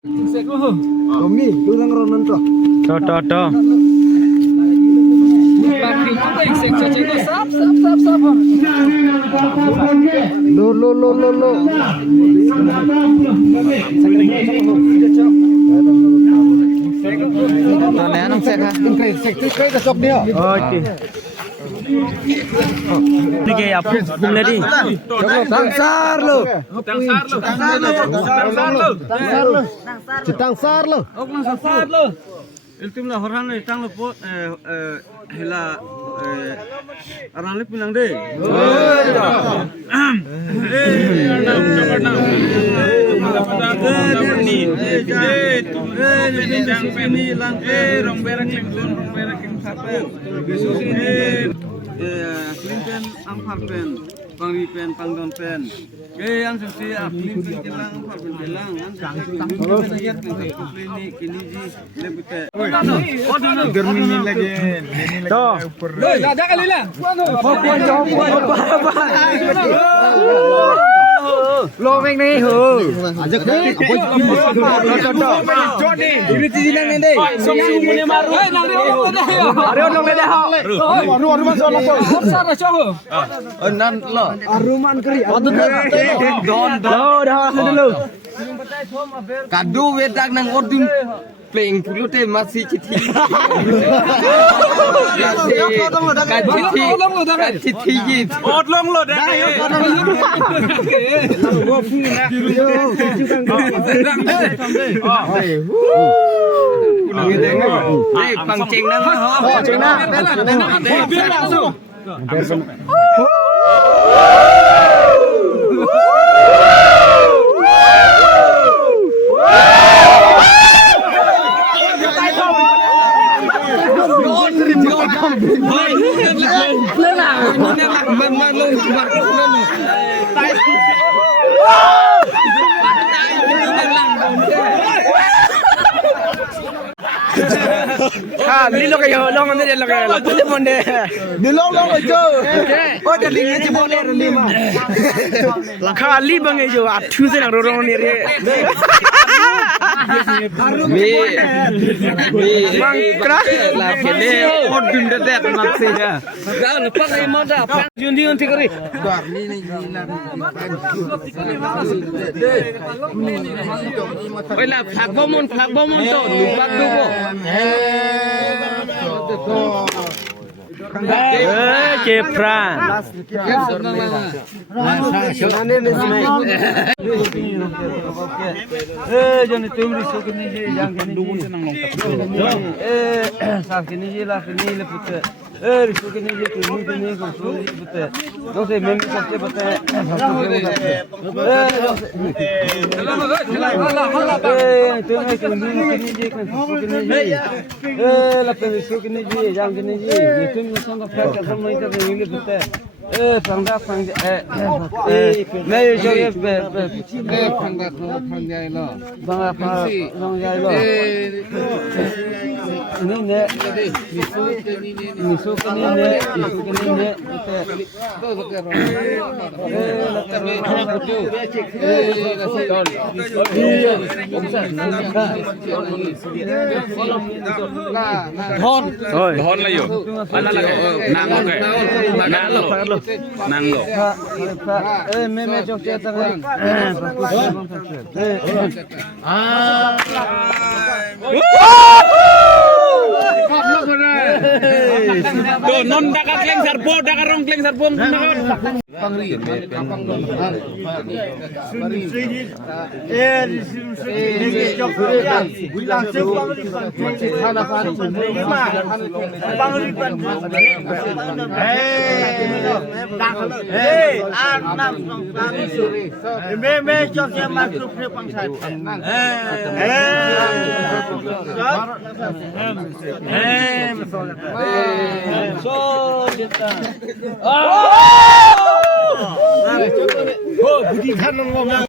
Kami tulang ronan to. To. Lo. To nè nong sek ha. Cái sọc đi hả? Okay. Sige आप घूम ले दी. Tangsar lo. Tangsar lo. Tangsar lo. Ultim la horan le tang lo po hela arang le pinang de. Clinton angfar pen, pangri pen, pangdon pen. Ang susi Clinton kelang angfar pen kelang. Kini ji lebute. गर्मी नहीं लगे To. दादा का लीला Lo meng ni hu. ajak deh ini cici nang ini Are on le dah. aru masuk Nan lo. aruman keri Don. Dah dulu. Kado wedak nang ordun playing pulute masih cici. Cici git. Odlong lo dah. Hey, pangceng nang Lilo kayo, long ano nila kayo. Pwede mo nde. nilong aja oh jadi ngaji boleh lima Kali bang ejo atu se nang rorong ni re. Bang kra la kene ordun de det maksida. dan pang ai ma da jundi unti kari. Wala phagomon to lupak duko. Jepran. Jangan tumri sokini je yang kini sakini je lah kini lepute. Risukini je tumri kini konsoli lepute. No se memi sakte bata. Tumri kini je konsoli je. Lapin risukini je yang kini je. Tumri songa faka sama itu kini lepute. Pangda मैं जो ये Pangda pangjai lo. bang apa bang jai lo ini ne misu kini ne Dhon la yo. Ala la nang lo ke. Nang lo. मैं जो कहता Do non daka kleng sarpo, daka rong kleng sarpo. Oh, budi kan ngomong